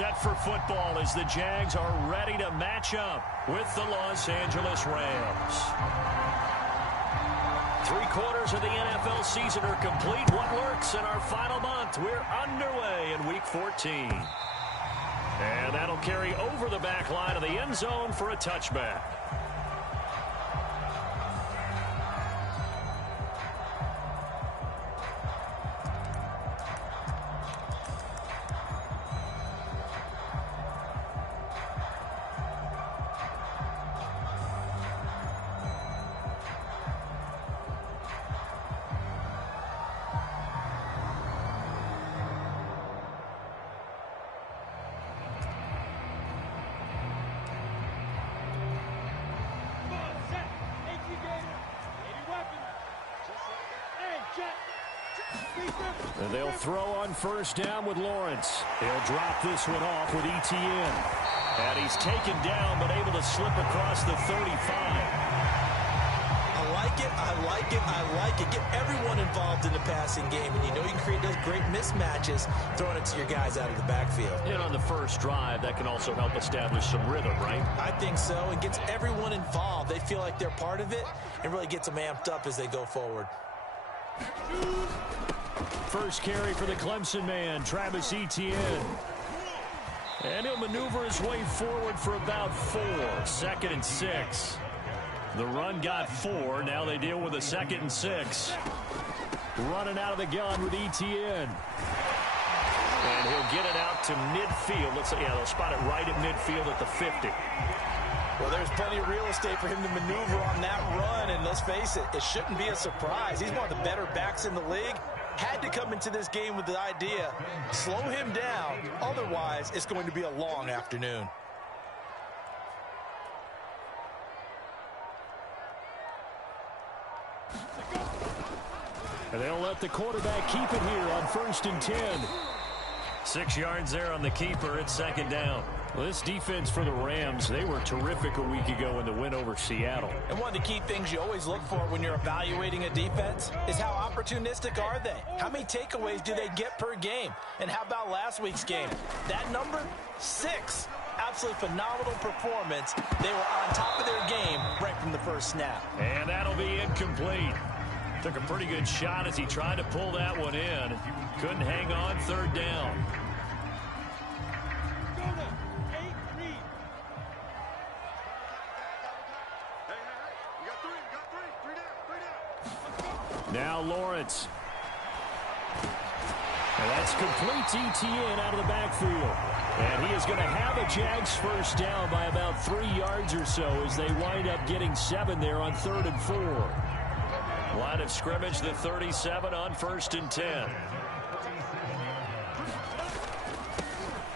set for football as the Jags are ready to match up with the Los Angeles Rams. 3/4 of the NFL season are complete. What lurks in our final month? We're underway in Week 14. And that'll carry over the back line of the end zone for a touchback. And they'll throw on first down with Lawrence. He'll drop this one off with Etienne. And he's taken down but able to slip across the 35. I like it, I like it, I like it. Get everyone involved in the passing game. And you know you can create those great mismatches throwing it to your guys out of the backfield. And on the first drive, that can also help establish some rhythm, right? I think so. It gets everyone involved. They feel like they're part of it and really gets them amped up as they go forward. First carry for the Clemson man, Travis Etienne. And he'll maneuver his way forward for about 4. 2nd and 6. The run got 4. Now they deal with a 2nd and 6. Running out of the gun with Etienne. And he'll get it out to midfield. They'll spot it right at midfield at the 50. Well, there's plenty of real estate for him to maneuver on that run. And let's face it, it shouldn't be a surprise. He's one of the better backs in the league. Had to come into this game with the idea, slow him down. Otherwise, it's going to be a long afternoon. And they'll let the quarterback keep it here on 1st and 10. 6 yards there on the keeper. It's 2nd down. Well, this defense for the Rams, they were terrific a week ago in the win over Seattle. And one of the key things you always look for when you're evaluating a defense is how opportunistic are they? How many takeaways do they get per game? And how about last week's game? That number, 6. Absolutely phenomenal performance. They were on top of their game right from the first snap. And that'll be incomplete. Took a pretty good shot as he tried to pull that one in. Couldn't hang on. 3rd down. Now Lawrence. And that's complete to Etienne out of the backfield. And he is going to have a Jags first down by about 3 yards or so as they wind up getting 7 there on 3rd and 4. Line of scrimmage, the 37 on 1st and 10.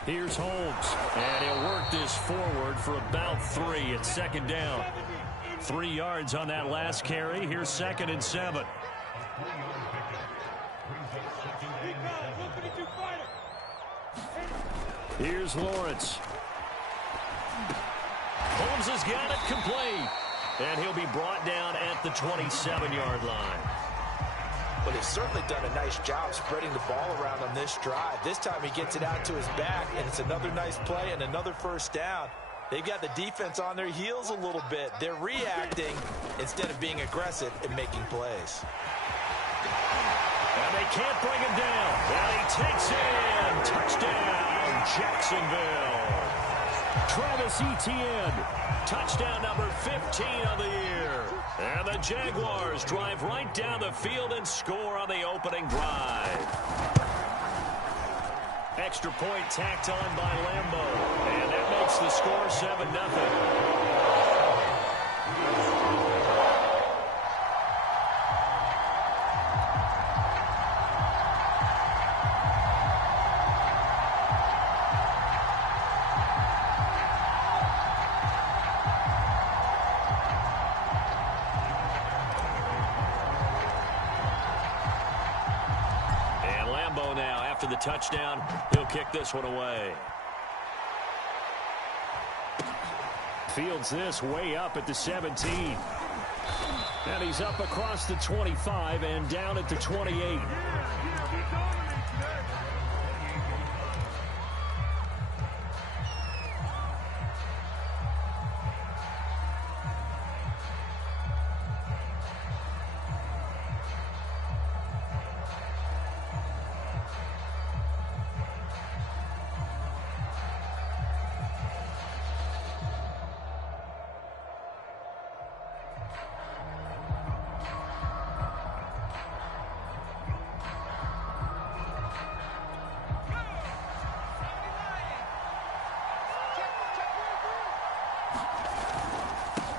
Here's Holmes. And he'll work this forward for about 3. It's 2nd down. 3 yards on that last carry. Here's 2nd and 7. Here's Lawrence. Holmes has got it complete. And he'll be brought down at the 27-yard line. Well, he's certainly done a nice job spreading the ball around on this drive. This time he gets it out to his back, and it's another nice play and another first down. They've got the defense on their heels a little bit. They're reacting instead of being aggressive and making plays. And they can't bring him down. And he takes it in. Touchdown, Jacksonville. Travis Etienne. Touchdown number 15 of the year. And the Jaguars drive right down the field and score on the opening drive. Extra point tacked on by Lambo. And that makes the score 7-0. The touchdown, he'll kick this one away. Fields this way up at the 17. And he's up across the 25 and down at the 28.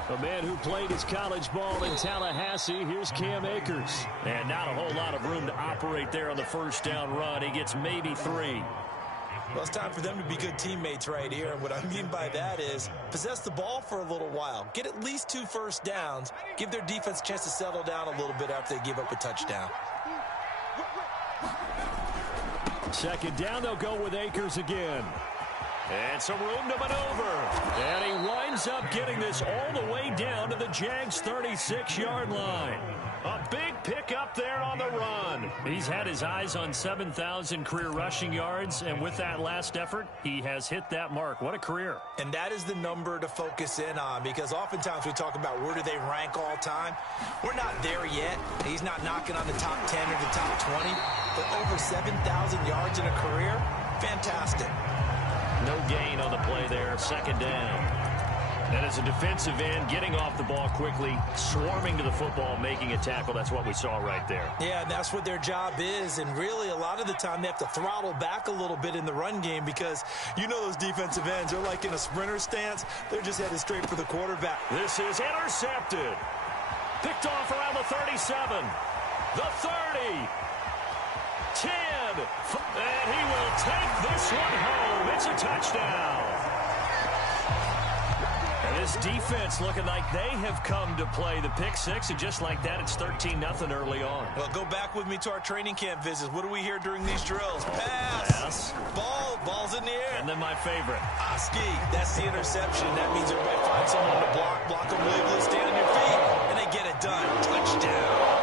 A man who played his college ball in Tallahassee. Here's Cam Akers. And not a whole lot of room to operate there on the first down run. He gets maybe 3. Well, it's time for them to be good teammates right here. And what I mean by that is possess the ball for a little while. Get at least 2 first downs. Give their defense a chance to settle down a little bit after they give up a touchdown. Second down, they'll go with Akers again. And some room to maneuver. And he winds up getting this all the way down to the Jags' 36-yard line. A big pickup there on the run. He's had his eyes on 7,000 career rushing yards, and with that last effort, he has hit that mark. What a career. And that is the number to focus in on, because oftentimes we talk about where do they rank all time. We're not there yet. He's not knocking on the top 10 or the top 20, but over 7,000 yards in a career, fantastic. No gain on the play there, second down. And as a defensive end, getting off the ball quickly, swarming to the football, making a tackle, that's what we saw right there. Yeah, and that's what their job is. And really, a lot of the time, they have to throttle back a little bit in the run game because you know those defensive ends, they're like in a sprinter stance. They're just headed straight for the quarterback. This is intercepted. Picked off around the 37. The 30. 10. And he will take this one home. It's a touchdown. And this defense looking like they have come to play the pick six, and just like that, it's 13-0 early on. Well, go back with me to our training camp visits. What do we hear during these drills? Pass. Ball's in the air. And then my favorite. Ski. That's the interception. That means everybody find someone to block them legally, stand on your feet, and they get it done. Touchdown.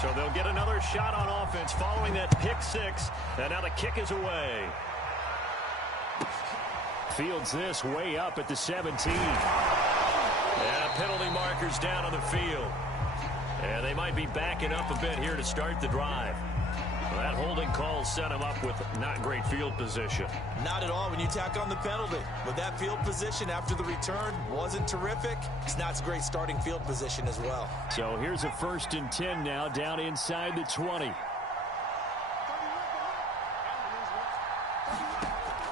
So they'll get another shot on offense following that pick six. And now the kick is away. Fields this way up at the 17. And penalty markers down on the field. And they might be backing up a bit here to start the drive. Well, that holding call set him up with not great field position. Not at all when you tack on the penalty. With that field position after the return wasn't terrific. It's not a great starting field position as well. So here's a 1st and 10 now down inside the 20.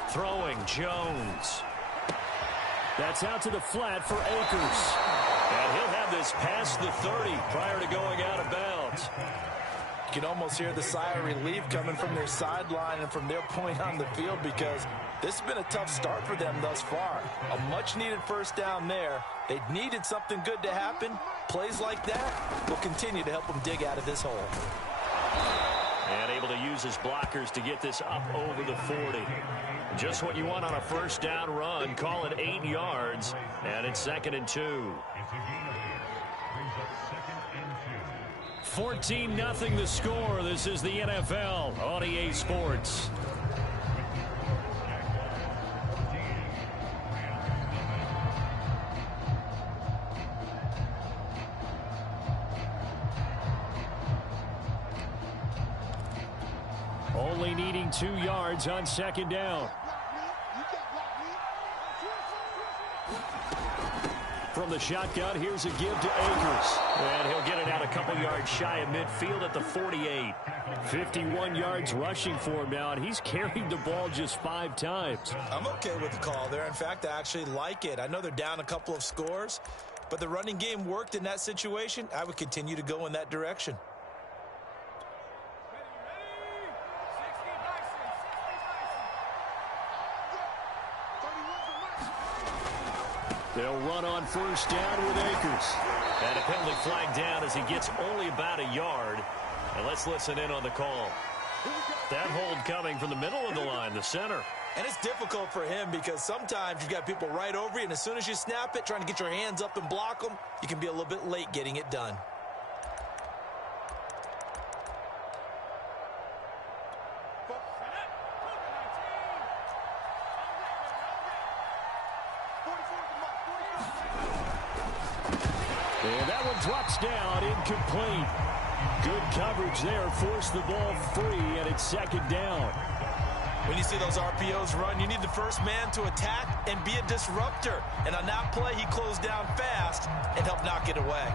Throwing Jones. That's out to the flat for Akers. And he'll have this past the 30 prior to going out of bounds. You can almost hear the sigh of relief coming from their sideline and from their point on the field, because this has been a tough start for them thus far. A much-needed first down there. They needed something good to happen. Plays like that will continue to help them dig out of this hole. And able to use his blockers to get this up over the 40. Just what you want on a first down run. Call it 8 yards. And it's 2nd and 2. 14-0 the score. This is the NFL on EA Sports. Only needing 2 yards on 2nd down. From the shotgun, here's a give to Akers. And he'll get it out a couple yards shy of midfield at the 48. 51 yards rushing for him now, and he's carried the ball just 5 times. I'm okay with the call there. In fact, I actually like it. I know they're down a couple of scores, but the running game worked in that situation. I would continue to go in that direction. They'll run on first down with Akers. And a penalty flag down as he gets only about a yard. And let's listen in on the call. That hold coming from the middle of the line, the center. And it's difficult for him because sometimes you've got people right over you, and as soon as you snap it, trying to get your hands up and block them, you can be a little bit late getting it done. And that one drops down, incomplete. Good coverage there, forced the ball free, and it's 2nd down. When you see those RPOs run, you need the first man to attack and be a disruptor. And on that play, he closed down fast and helped knock it away.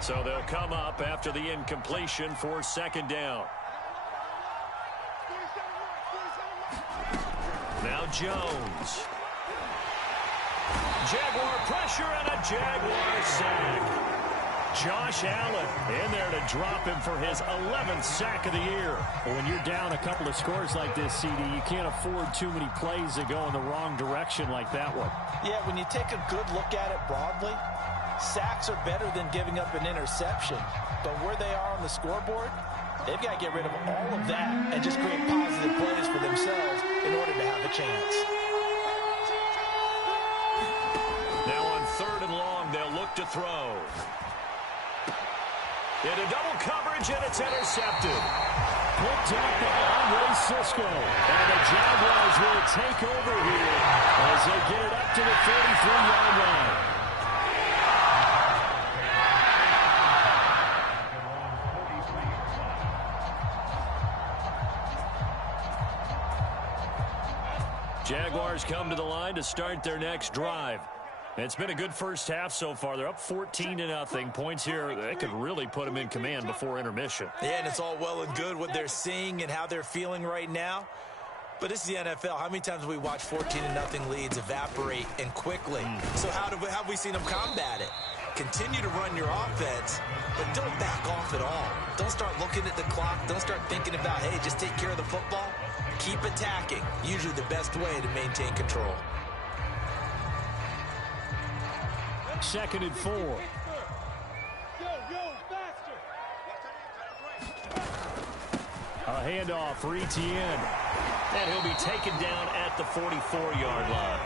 So they'll come up after the incompletion for second down. Now Jones. Jaguar pressure and a Jaguar sack. Josh Allen in there to drop him for his 11th sack of the year. Well, when you're down a couple of scores like this, CD, you can't afford too many plays that go in the wrong direction like that one. Yeah, when you take a good look at it broadly, sacks are better than giving up an interception. But where they are on the scoreboard, they've got to get rid of all of that and just create positive plays for themselves in order to have a chance. Now on 3rd and long, they'll look to throw. Into double coverage, and it's intercepted. Picked up by Andre Cisco. And the Jaguars will take over here as they get it up to the 33-yard line. Jaguars come to the line to start their next drive. It's been a good first half so far. They're up 14-0. Points here, they could really put them in command before intermission. Yeah, and it's all well and good what they're seeing and how they're feeling right now. But this is the NFL. How many times have we watched 14-0 leads evaporate and quickly? So how have we seen them combat it? Continue to run your offense, but don't back off at all. Don't start looking at the clock. Don't start thinking about, hey, just take care of the football. Keep attacking. Usually the best way to maintain control. 2nd and 4. A handoff for Etienne. And he'll be taken down at the 44-yard line.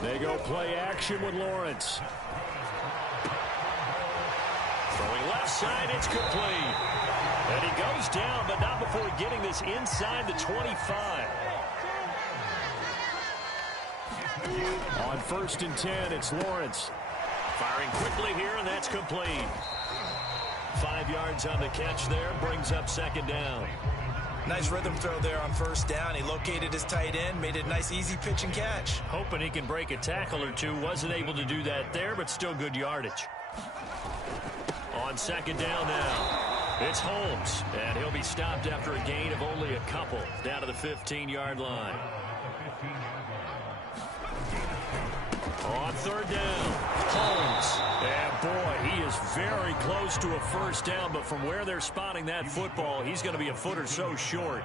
They go play action with Lawrence. Throwing left side, it's complete. And he goes down, but not before getting this inside the 25. On 1st and 10, it's Lawrence. Firing quickly here, and that's complete. 5 yards on the catch there, brings up 2nd down. Nice rhythm throw there on 1st down. He located his tight end, made it a nice easy pitch and catch. Hoping he can break a tackle or two. Wasn't able to do that there, but still good yardage. On 2nd down now, it's Holmes, and he'll be stopped after a gain of only a couple down to the 15-yard line. On 3rd down, Holmes. And boy, he is very close to a 1st down, but from where they're spotting that football, he's going to be a foot or so short.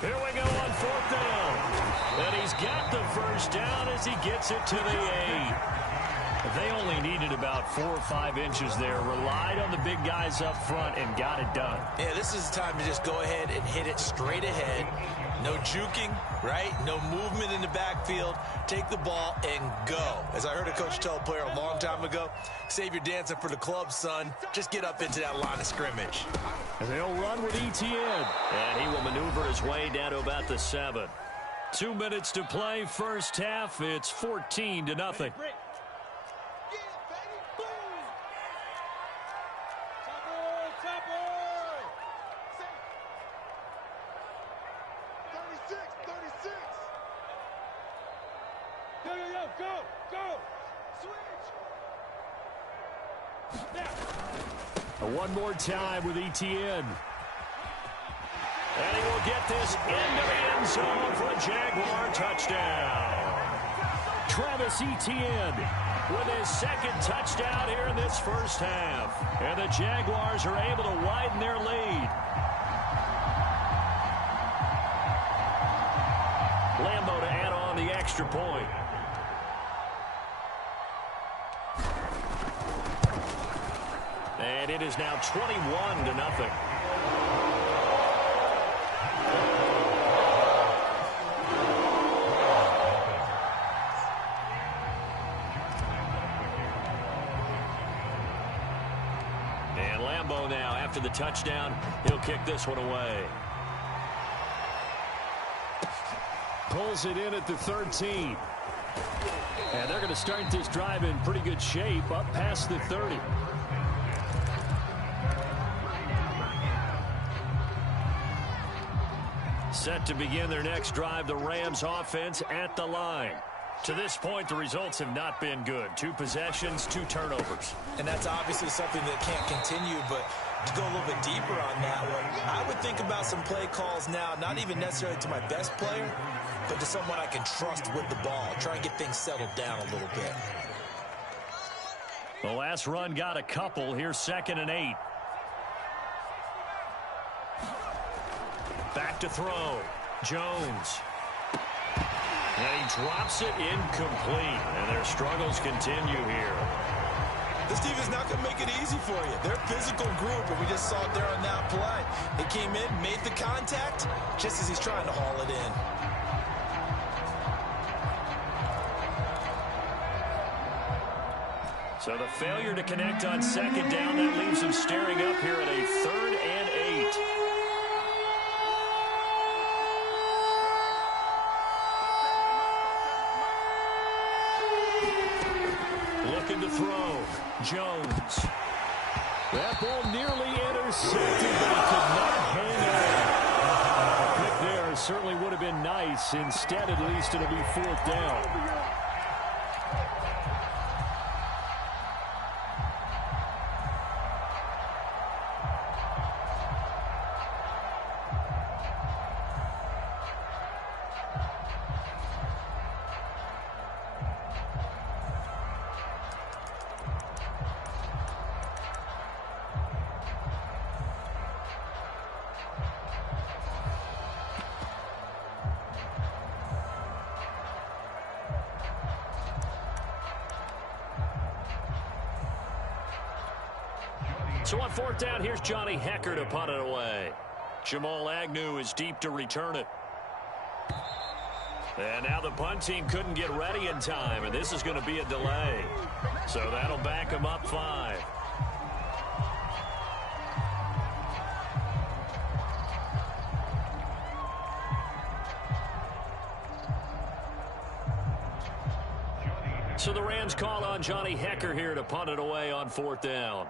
Here we go on 4th down. And he's got the 1st down as he gets it to the 8. They only needed about 4 or 5 inches there, relied on the big guys up front, and got it done. Yeah, this is the time to just go ahead and hit it straight ahead. No juking, right? No movement in the backfield. Take the ball and go. As I heard a coach tell a player a long time ago, save your dancing for the club, son. Just get up into that line of scrimmage. And they'll run with Etienne. And he will maneuver his way down to about the 7. 2 minutes to play, first half. It's 14-0. One more time with Etienne. And he will get this into the end zone for a Jaguar touchdown. Travis Etienne with his 2nd touchdown here in this first half. And the Jaguars are able to widen their lead. Lambo to add on the extra point. And it is now 21-0. And Lambeau now, after the touchdown, he'll kick this one away. Pulls it in at the 13. And they're going to start this drive in pretty good shape, up past the 30. Set to begin their next drive, the Rams offense at the line. To this point, the results have not been good. 2 possessions, 2 turnovers. And that's obviously something that can't continue, but to go a little bit deeper on that one, I would think about some play calls now, not even necessarily to my best player, but to someone I can trust with the ball. Try and get things settled down a little bit. The last run got a couple. Here's 2nd and 8. Back to throw. Jones. And he drops it incomplete. And their struggles continue here. This team is not going to make it easy for you. They're a physical group, and we just saw it there on that play. He came in, made the contact, just as he's trying to haul it in. So the failure to connect on 2nd down, that leaves him staring up here at a 3rd and 8. Looking to throw. Jones. That ball nearly intercepted, but he could not hang on. A pick there certainly would have been nice. Instead, at least, it'll be 4th down. So on 4th down, here's Johnny Hecker to punt it away. Jamal Agnew is deep to return it. And now the punt team couldn't get ready in time, and this is going to be a delay. So that'll back them up 5. So the Rams call on Johnny Hecker here to punt it away on 4th down.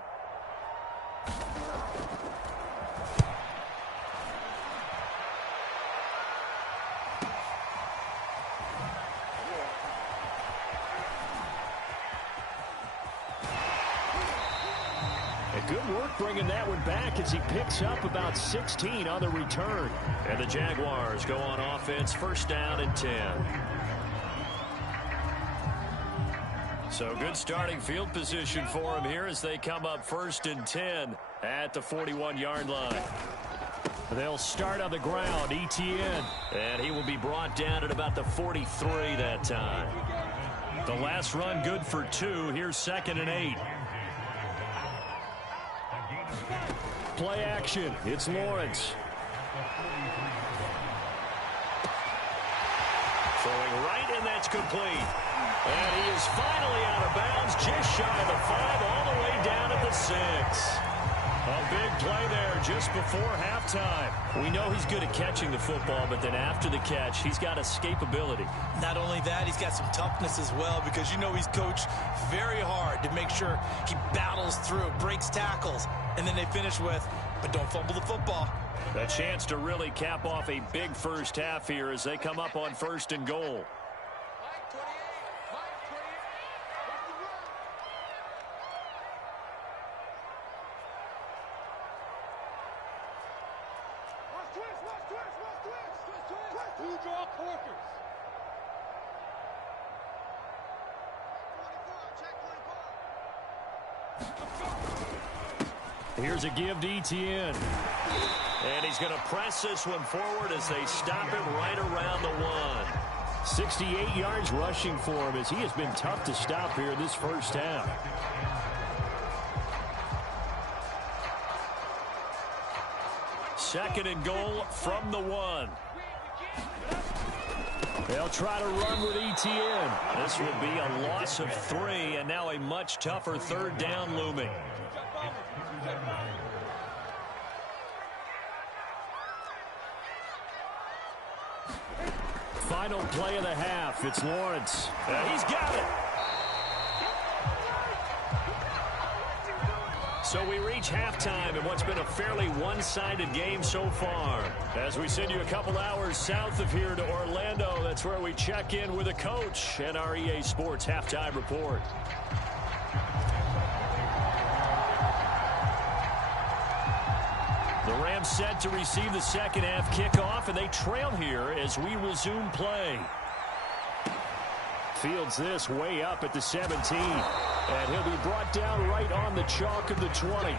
Good work bringing that one back as he picks up about 16 on the return. And the Jaguars go on offense, 1st down and 10. So good starting field position for him here as they come up 1st and 10 at the 41-yard line. They'll start on the ground, Etienne. And he will be brought down at about the 43 that time. The last run good for 2. Here's 2nd and 8. Play action. It's Lawrence. Throwing right, and that's complete. And he is finally out of bounds, just shy of the 5, all the way down at the 6. A big play there just before halftime. We know he's good at catching the football, but then after the catch, he's got escapability. Not only that, he's got some toughness as well, because you know he's coached very hard to make sure he battles through, breaks tackles, and then they finish with, but don't fumble the football. A chance to really cap off a big first half here as they come up on 1st and goal. Here's a give to Etienne. And he's going to press this one forward as they stop him right around the 1. 68 yards rushing for him as he has been tough to stop here this first half. Second and goal from the 1. They'll try to run with Etienne. This will be a loss of 3, and now a much tougher 3rd down looming. Final play of the half. It's Lawrence. He's got it. So we reach halftime in what's been a fairly one-sided game so far. As we send you a couple hours south of here to Orlando, that's where we check in with a coach and our EA Sports Halftime Report. The Rams set to receive the second half kickoff, and they trail here as we resume play. Fields this way up at the 17, and he'll be brought down right on the chalk of the 20.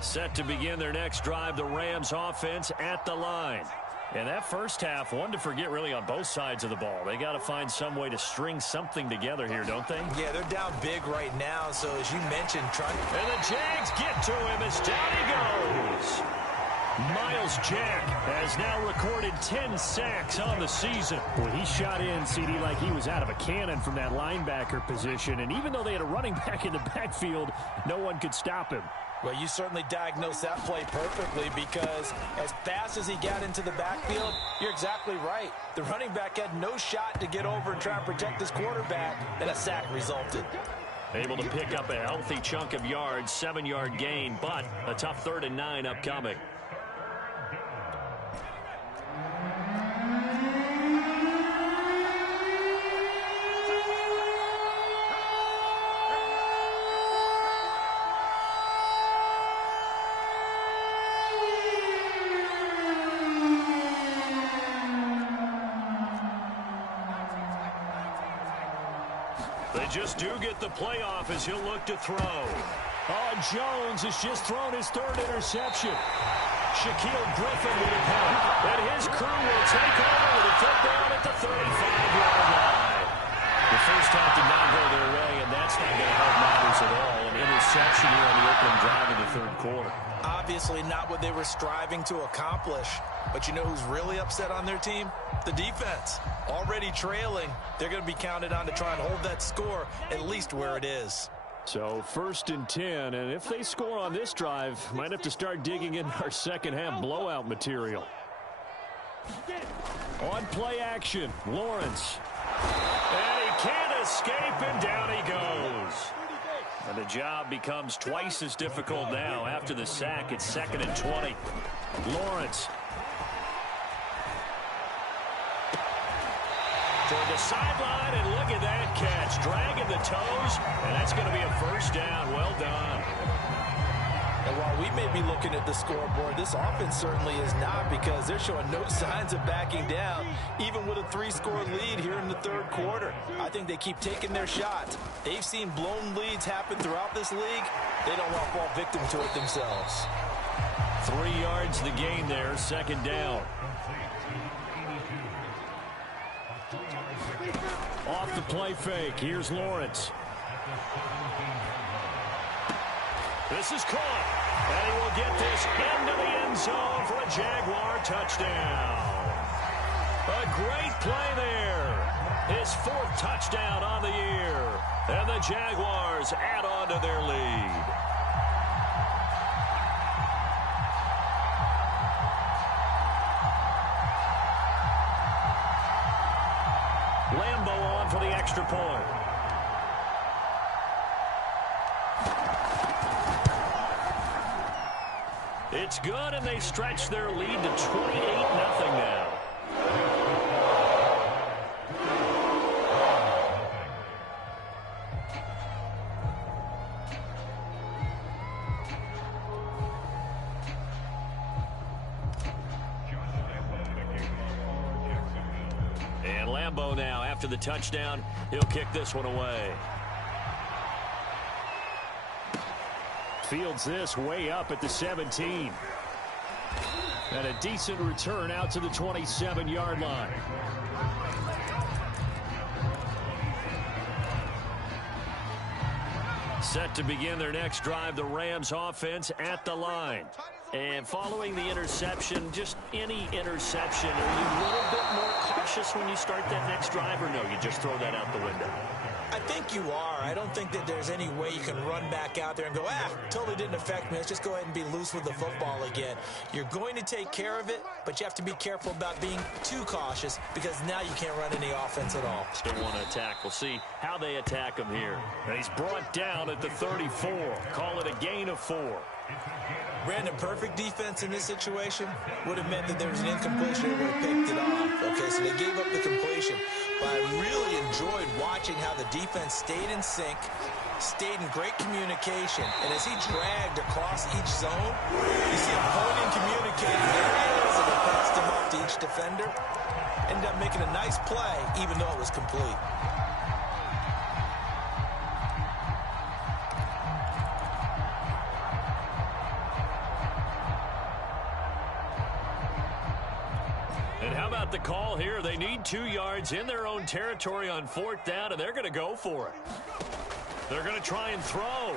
Set to begin their next drive, the Rams offense at the line. And that first half, one to forget really on both sides of the ball. They got to find some way to string something together here, don't they? Yeah, they're down big right now, so as you mentioned, trying. And the Jags get to him as down he goes. Miles Jack has now recorded 10 sacks on the season. Well, he shot in, CD, like he was out of a cannon from that linebacker position. And even though they had a running back in the backfield, no one could stop him. Well, you certainly diagnosed that play perfectly because as fast as he got into the backfield, you're exactly right. The running back had no shot to get over and try and protect his quarterback, and a sack resulted. Able to pick up a healthy chunk of yards, 7-yard gain, but a tough 3rd and 9 upcoming. They just do get the playoff as he'll look to throw. Oh, Jones has just thrown his 3rd interception. Shaquille Griffin with a punt. And his crew will take over with a football at the 35-yard line. The first half did not go their way, and that's not going to help matters at all. An interception here on the opening drive of the 3rd quarter. Obviously not what they were striving to accomplish. But you know who's really upset on their team? The defense. Already trailing. They're going to be counted on to try and hold that score at least where it is. So 1st and 10, and if they score on this drive, might have to start digging in our second half blowout material. On play action, Lawrence. And he can't escape, and down he goes. And the job becomes twice as difficult now. After the sack, it's 2nd and 20. Lawrence. Toward the sideline, and look at that catch. Dragging the toes, and that's going to be a 1st down. Well done. And while we may be looking at the scoreboard, this offense certainly is not, because they're showing no signs of backing down, even with a 3-score lead here in the 3rd quarter. I think they keep taking their shots. They've seen blown leads happen throughout this league. They don't want to fall victim to it themselves. 3 yards the gain there, 2nd down. Off the play fake, here's Lawrence. This is caught, and he will get this into the end zone for a Jaguar touchdown. A great play there. His 4th touchdown on the year, and the Jaguars add on to their lead. Lambo on for the extra point. It's good, and they stretch their lead to 28-0 now. And Lambo now, after the touchdown, he'll kick this one away. Fields this way up at the 17. And a decent return out to the 27-yard line. Set to begin their next drive, the Rams offense at the line. And following the interception, just any interception, are you a little bit more cautious when you start that next drive, or no, you just throw that out the window? I think you are. I don't think that there's any way you can run back out there and go, totally didn't affect me. Let's just go ahead and be loose with the football again. You're going to take care of it, but you have to be careful about being too cautious because now you can't run any offense at all. Still want to attack. We'll see how they attack him here. And he's brought down at the 34. Call it a gain of 4. Brandon, perfect defense in this situation would have meant that there was an incompletion. They would have picked it off. Okay, so they gave up the completion. But I really enjoyed watching how the defense stayed in sync, stayed in great communication. And as he dragged across each zone, you see him pointing, communicating. There he is, and they passed him off to each defender. Ended up making a nice play, even though it was complete. And how about the call here? They need 2 yards in their own territory on 4th down, and they're going to go for it. They're going to try and throw.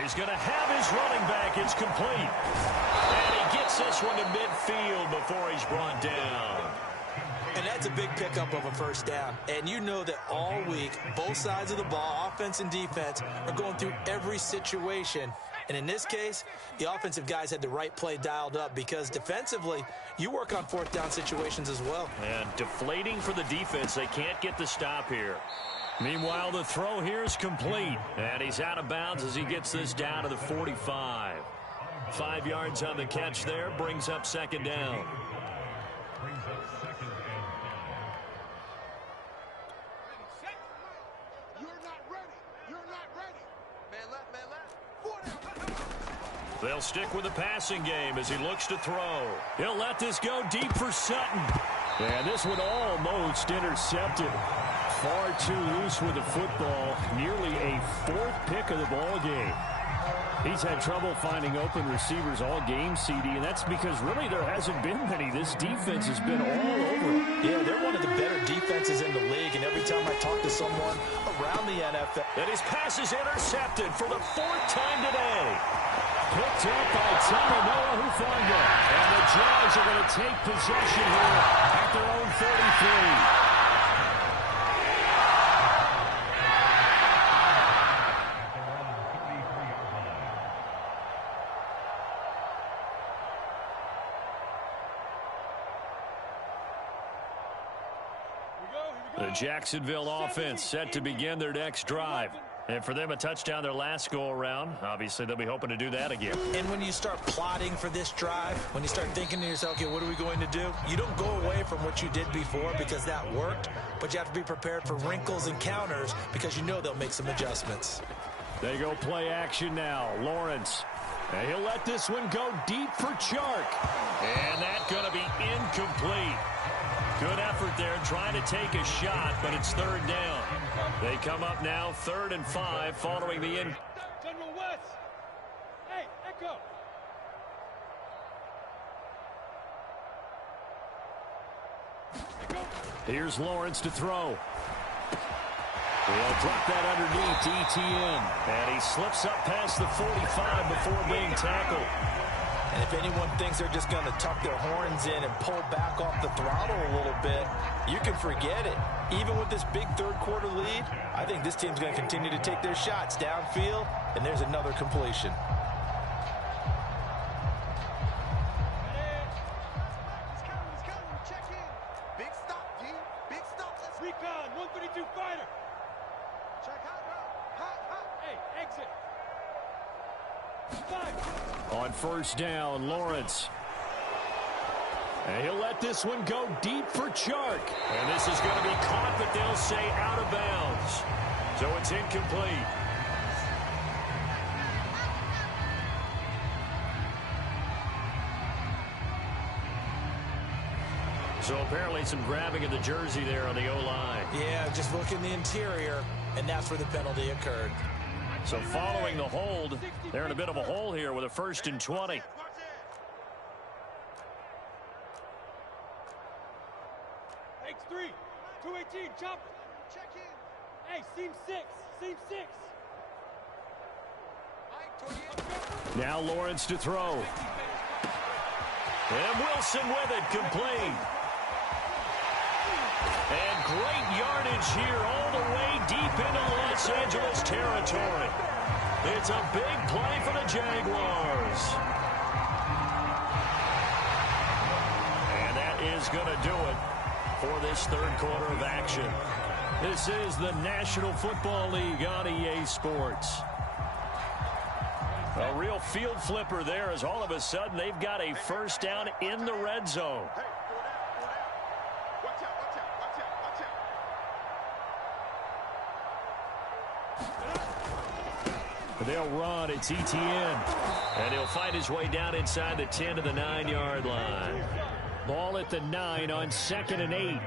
He's going to have his running back. It's complete. And he gets this one to midfield before he's brought down. And that's a big pickup of a first down. And you know that all week, both sides of the ball, offense and defense, are going through every situation. And in this case, the offensive guys had the right play dialed up because defensively, you work on 4th down situations as well. And deflating for the defense. They can't get the stop here. Meanwhile, the throw here is complete. And he's out of bounds as he gets this down to the 45. 5 yards on the catch there. Brings up 2nd down. They'll stick with the passing game as he looks to throw. He'll let this go deep for Sutton. And this one almost intercepted. Far too loose with the football. Nearly a 4th pick of the ball game. He's had trouble finding open receivers all game, CD, and that's because really there hasn't been many. This defense has been all over him. Yeah, they're one of the better defenses in the league, and every time I talk to someone around the NFL. And his pass is intercepted for the 4th time today. Picked up by Tagovailoa Hufanga. And the Jags are going to take possession here at their own 33. The Jacksonville offense set to begin their next drive. And for them, a touchdown their last go-around. Obviously, they'll be hoping to do that again. And when you start plotting for this drive, when you start thinking to yourself, okay, what are we going to do? You don't go away from what you did before because that worked, but you have to be prepared for wrinkles and counters because you know they'll make some adjustments. They go play action now. Lawrence. And he'll let this one go deep for Chark. And that's going to be incomplete. Good effort there trying to take a shot, but it's 3rd down. They come up now 3rd and 5 following the in. General West. Hey, Echo. Here's Lawrence to throw. He'll drop that underneath to Etienne. And he slips up past the 45 before being tackled. And if anyone thinks they're just going to tuck their horns in and pull back off the throttle a little bit, you can forget it. Even with this big 3rd quarter lead, I think this team's going to continue to take their shots downfield, and there's another completion. Check in. Big stop, team. Big stop. Recon, 132 fighter. Check hot. Hey, exit. On 1st down, Lawrence. And he'll let this one go deep for Chark. And this is going to be caught, but they'll say out of bounds. So it's incomplete. So apparently some grabbing of the jersey there on the O-line. Yeah, just look in the interior, and that's where the penalty occurred. So following the hold, they're in a bit of a hole here with a 1st and 20. X3, 218, chopper. Check in. Hey, seam 6. Now Lawrence to throw. And Wilson with it, complete. And great yardage here all the way deep into Los Angeles territory. It's a big play for the Jaguars. And that is going to do it for this third quarter of action. This is the National Football League on EA Sports. A real field flipper there as all of a sudden they've got a first down in the red zone. They'll run. It's Etienne. And he'll fight his way down inside the 10 to the 9-yard line. Ball at the 9 on 2nd and 8.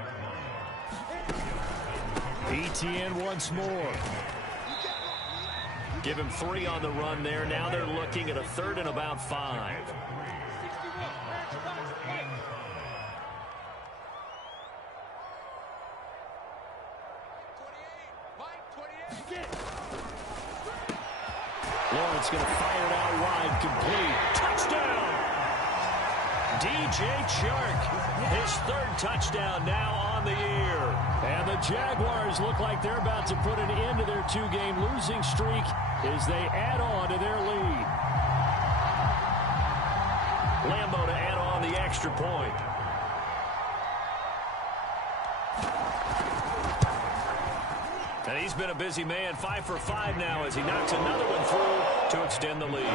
Etienne once more. Give him 3 on the run there. Now they're looking at a 3rd and about 5. Lawrence going to fire it out wide, complete. Touchdown! DJ Chark, his 3rd touchdown now on the year. And the Jaguars look like they're about to put an end to their 2-game losing streak as they add on to their lead. Lambeau to add on the extra point. And he's been a busy man, 5 for 5 now as he knocks another one through to extend the lead.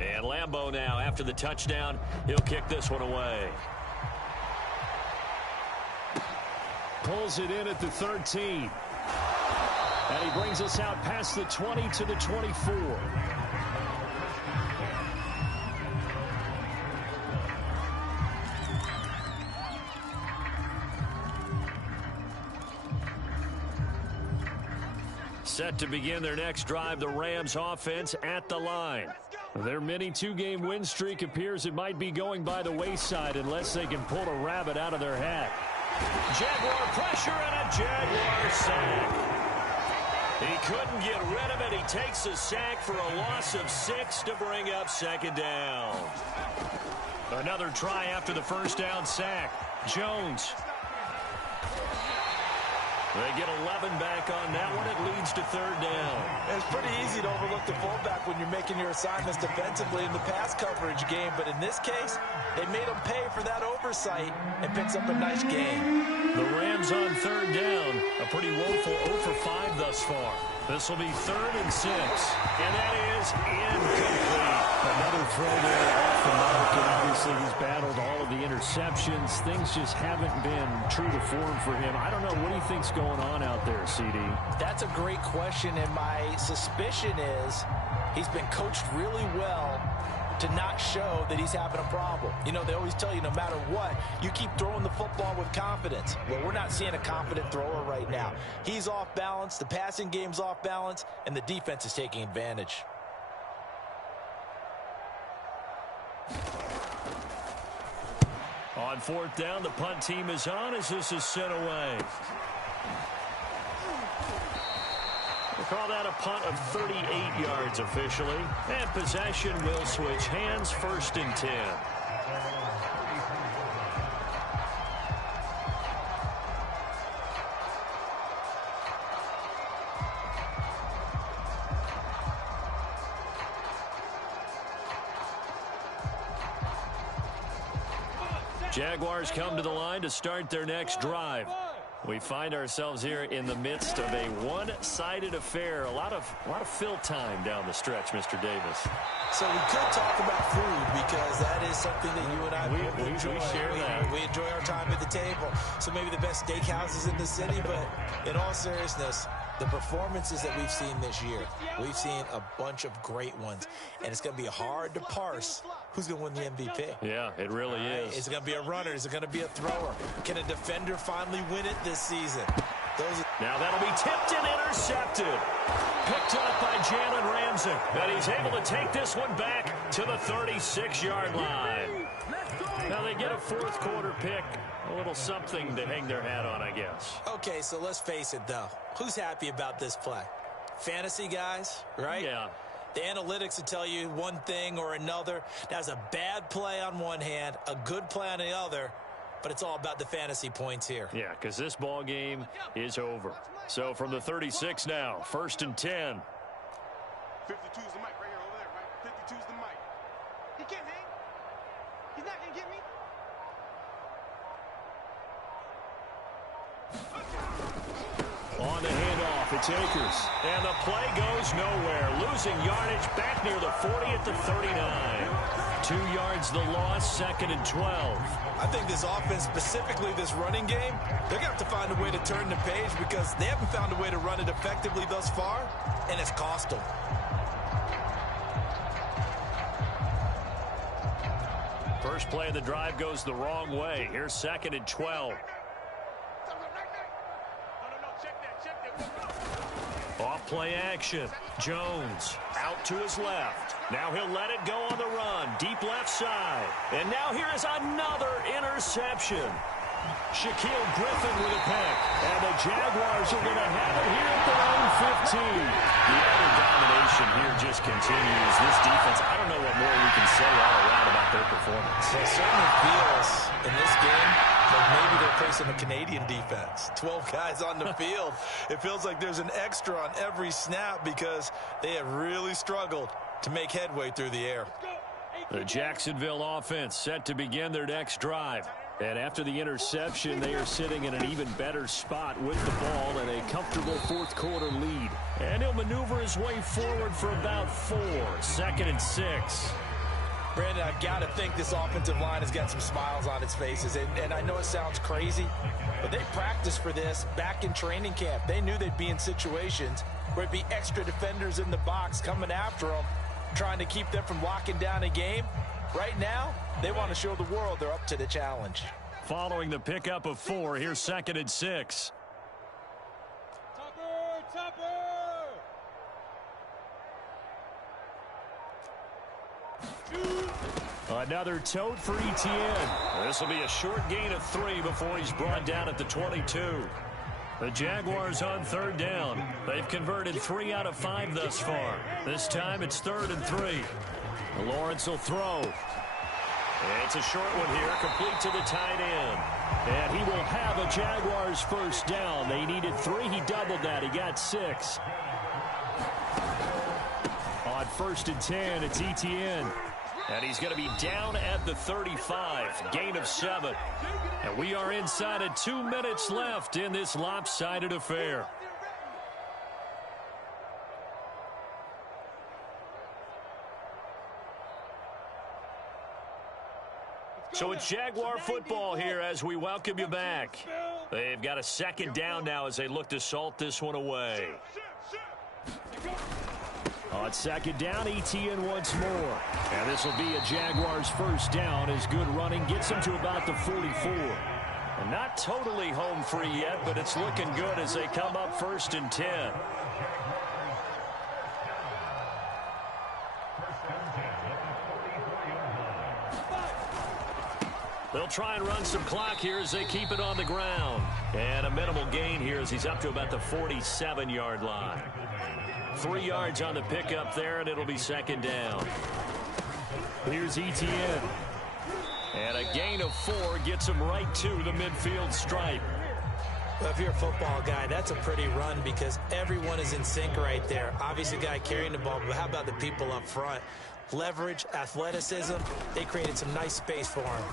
And Lambeau now, after the touchdown, he'll kick this one away. Pulls it in at the 13. And he brings us out past the 20 to the 24. Set to begin their next drive, the Rams offense at the line. Their mini 2-game win streak appears it might be going by the wayside unless they can pull a rabbit out of their hat. Jaguar pressure and a Jaguar sack. He couldn't get rid of it. He takes a sack for a loss of 6 to bring up 2nd down. Another try after the first down sack. Jones. They get 11 back on that one. It leads to 3rd down. It's pretty easy to overlook the fullback when you're making your assignments defensively in the pass coverage game. But in this case, they made him pay for that oversight and picks up a nice gain. The Rams on 3rd down. A pretty woeful 0 for 5 thus far. This will be 3rd and 6. And that is incomplete. Another throw there off the mark. And obviously he's battled all of the interceptions. Things just haven't been true to form for him. I don't know. What do you think's going on out there, CD? That's a great question. And my suspicion is he's been coached really well to not show that he's having a problem. You know, they always tell you no matter what, you keep throwing the football with confidence. Well, we're not seeing a confident thrower right now. He's off balance, the passing game's off balance, and the defense is taking advantage. On 4th down, the punt team is on as this is sent away. We'll call that a punt of 38 yards officially. And possession will switch hands, 1st and 10. Jaguars come to the line to start their next drive. We find ourselves here in the midst of a one-sided affair. A lot of fill time down the stretch, Mr. Davis. So we could talk about food because that is something that you and I enjoy. We share that. We enjoy our time at the table. So maybe the best steakhouses in the city, but in all seriousness, The performances that we've seen this year, we've seen a bunch of great ones, and it's going to be hard to parse who's going to win the MVP. Yeah, it really is. Is it going to be a runner? Is it going to be a thrower? Can a defender finally win it this season? Now that'll be tipped and intercepted. Picked up by Jalen Ramsey. And he's able to take this one back to the 36-yard line. Now they get a fourth quarter pick. A little something to hang their hat on, I guess. Okay, so let's face it, though. Who's happy about this play? Fantasy guys, right? Yeah. The analytics will tell you one thing or another. That's a bad play on one hand, a good play on the other, but it's all about the fantasy points here. Yeah, because this ball game is over. So from the 36 now, 1st and 10. 52's the mic right here over there, right? 52's the mic. He can't hang. He's not going to get me. On the handoff, it's Akers. And the play goes nowhere. Losing yardage back near the 40 at the 39. 2 yards the loss, 2nd and 12. I think this offense, specifically this running game, they're going to have to find a way to turn the page because they haven't found a way to run it effectively thus far, and it's cost them. First play of the drive goes the wrong way. Here's 2nd and 12. Off play action. Jones out to his left. Now he'll let it go on the run. Deep left side. And now here is another interception. Shaquille Griffin with a pick. And the Jaguars are going to have it here at their own 15. The utter domination here just continues. This defense, I don't know what more we can say all around about their performance. It certainly feels in this game like maybe they're facing a Canadian defense. 12 guys on the field. It feels like there's an extra on every snap because they have really struggled to make headway through the air. The Jacksonville offense set to begin their next drive. And after the interception, they are sitting in an even better spot with the ball and a comfortable fourth quarter lead. And he'll maneuver his way forward for about 4. 2nd and 6. Brandon, I've got to think this offensive line has got some smiles on its faces. And I know it sounds crazy, but they practiced for this back in training camp. They knew they'd be in situations where it'd be extra defenders in the box coming after them, trying to keep them from locking down a game. Right now, they want to show the world they're up to the challenge. Following the pickup of 4, here's 2nd and 6. Topper! Another tote for Etienne. This will be a short gain of 3 before he's brought down at the 22. The Jaguars on 3rd down. They've converted 3 out of 5 thus far. This time it's 3rd and 3. Lawrence will throw. It's a short one here, complete to the tight end. And he will have a Jaguars first down. They needed 3. He doubled that. He got 6. On 1st and 10, it's Etienne. And he's going to be down at the 35. Gain of 7. And we are inside of 2 minutes left in this lopsided affair. So it's Jaguar football here as we welcome you back. They've got a 2nd down now as they look to salt this one away. On 2nd down, Etienne once more. And this will be a Jaguars first down as good running gets him to about the 44. And not totally home free yet, but it's looking good as they come up 1st and 10. They'll try and run some clock here as they keep it on the ground. And a minimal gain here as he's up to about the 47-yard line. 3 yards on the pickup there, and it'll be 2nd down. Here's Etienne. And a gain of 4 gets him right to the midfield stripe. Well, if you're a football guy, that's a pretty run because everyone is in sync right there. Obviously, the guy carrying the ball, but how about the people up front? Leverage, athleticism, they created some nice space for him.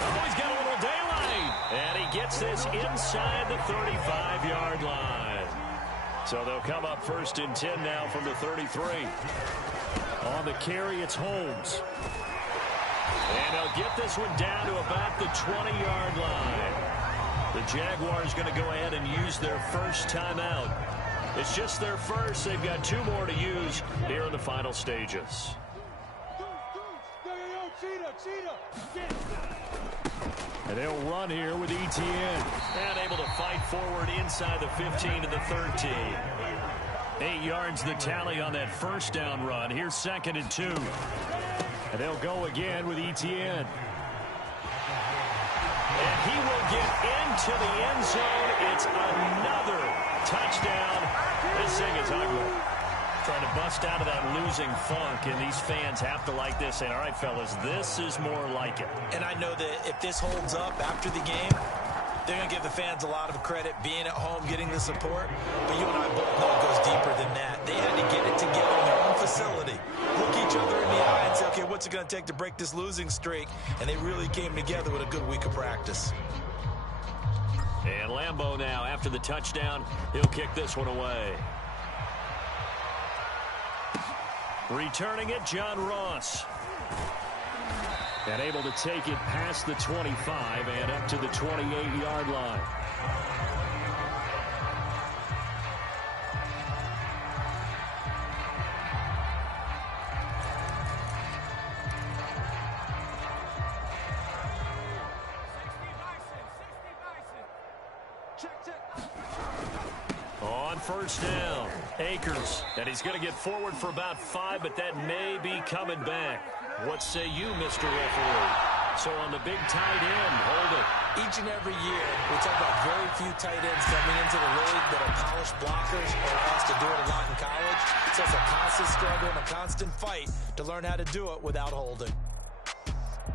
Oh, he's got a little daylight. And he gets this inside the 35-yard line. So they'll come up 1st and 10 now from the 33. On the carry, it's Holmes. And they'll get this one down to about the 20-yard line. The Jaguars going to go ahead and use their first timeout. It's just their first. They've got 2 more to use here in the final stages. And they'll run here with Etienne. And able to fight forward inside the 15 to the 13. 8 yards the tally on that first down run. Here's 2nd and 2. And they'll go again with Etienne. And he will get into the end zone. It's another touchdown. This thing is ugly. Trying to bust out of that losing funk, and these fans have to like this. And all right, fellas, this is more like it. And I know that if this holds up after the game, they're going to give the fans a lot of credit being at home, getting the support. But you and I both know it goes deeper than that. They had to get it together in their own facility, look each other in the eye and say, okay, what's it going to take to break this losing streak? And they really came together with a good week of practice. And Lambeau now, after the touchdown, he'll kick this one away. Returning it, John Ross. And able to take it past the 25 and up to the 28-yard line. On first down, Akers. And he's going to get forward for about 5, but that may be coming back. What say you, Mr. Referee? So on the big tight end, hold it. Each and every year, we talk about very few tight ends coming into the league that are polished blockers or asked to do it a lot in college. So it's a constant struggle and a constant fight to learn how to do it without holding.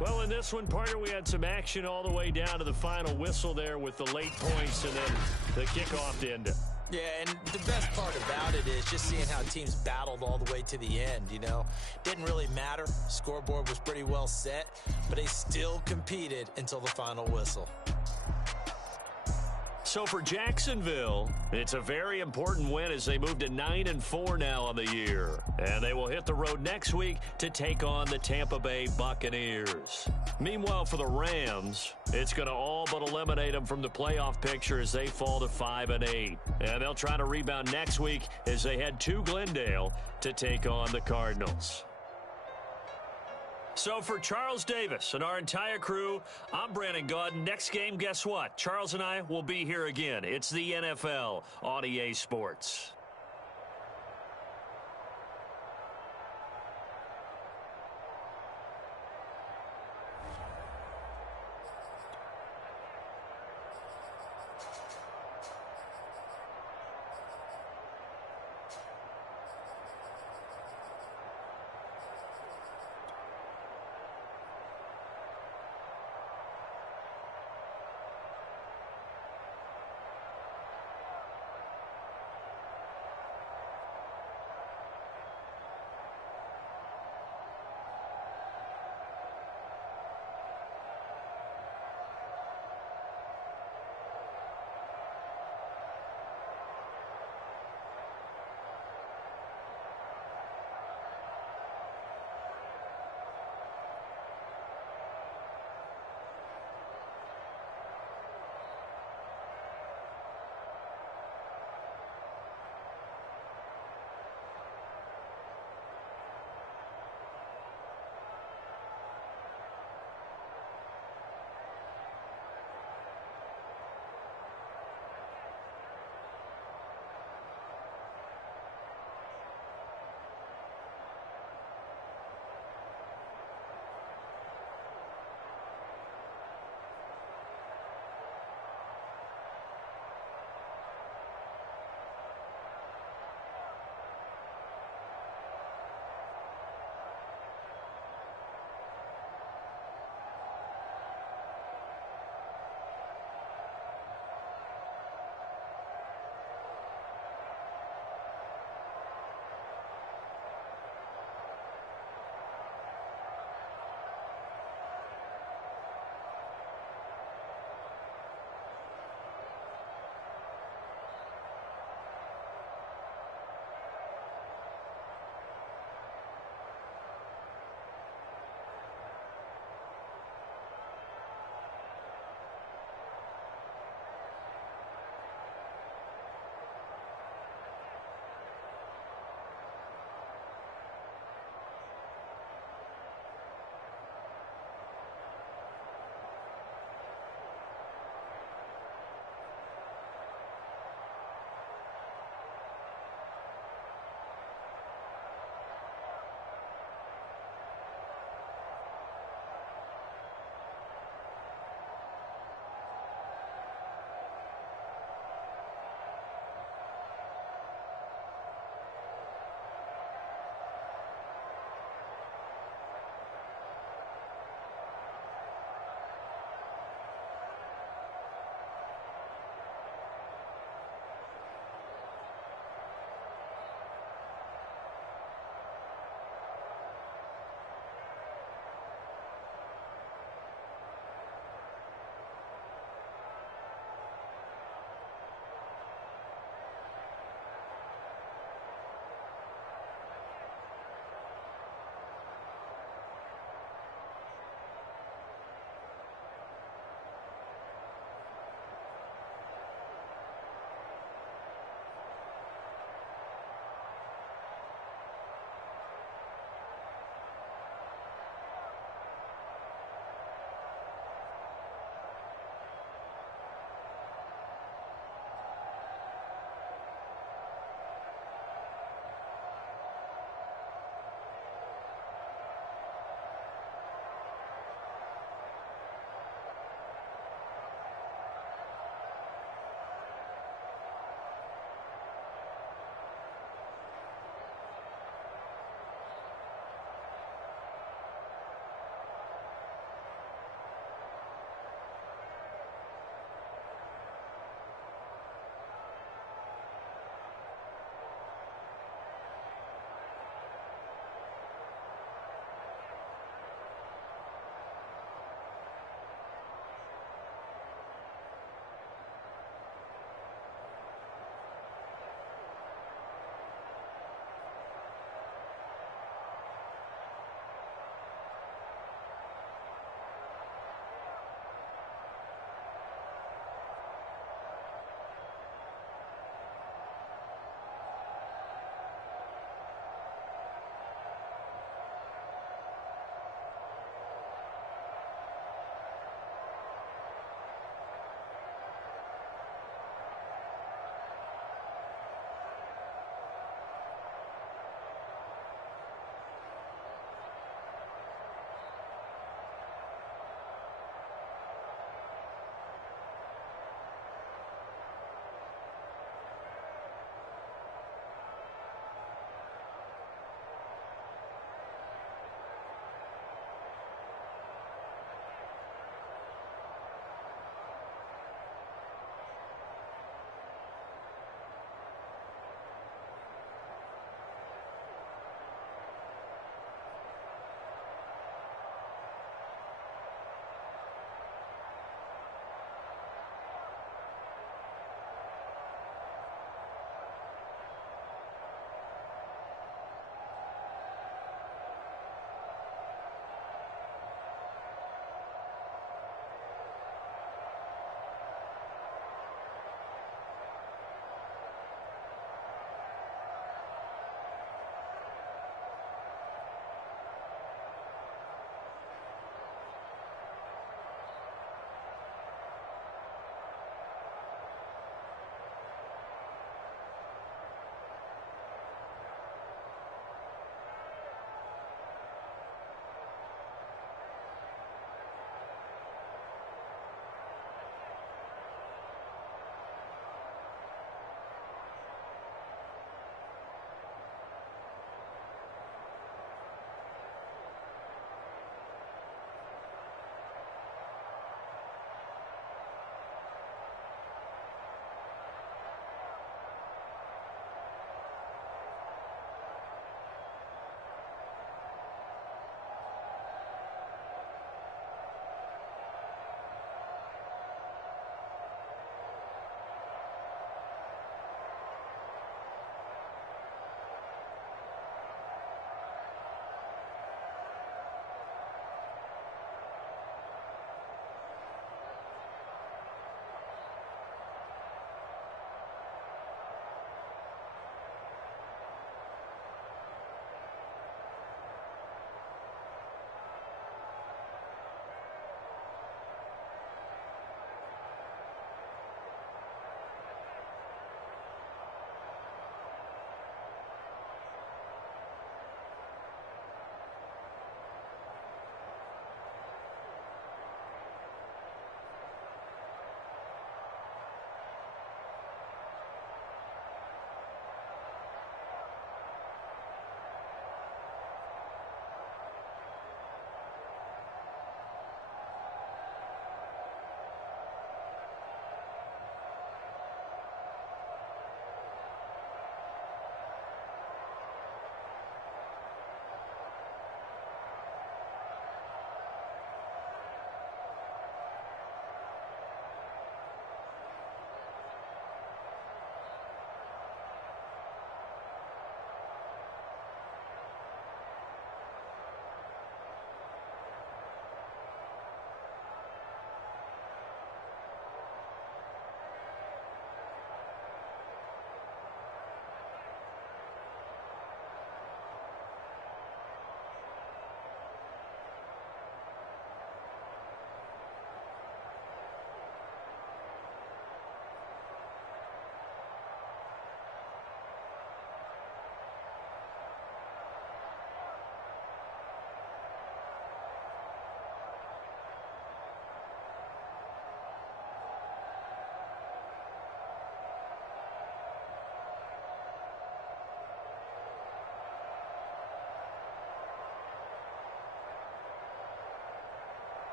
Well, in this one, partner, we had some action all the way down to the final whistle there with the late points and then the kickoff to end it. Yeah, and the best part about it is just seeing how teams battled all the way to the end, you know. Didn't really matter. Scoreboard was pretty well set, but they still competed until the final whistle. So for Jacksonville, it's a very important win as they move to 9-4 now on the year. And they will hit the road next week to take on the Tampa Bay Buccaneers. Meanwhile, for the Rams, it's going to all but eliminate them from the playoff picture as they fall to 5-8. And they'll try to rebound next week as they head to Glendale to take on the Cardinals. So for Charles Davis and our entire crew, I'm Brandon Gaudin. Next game, guess what? Charles and I will be here again. It's the NFL on EA Sports.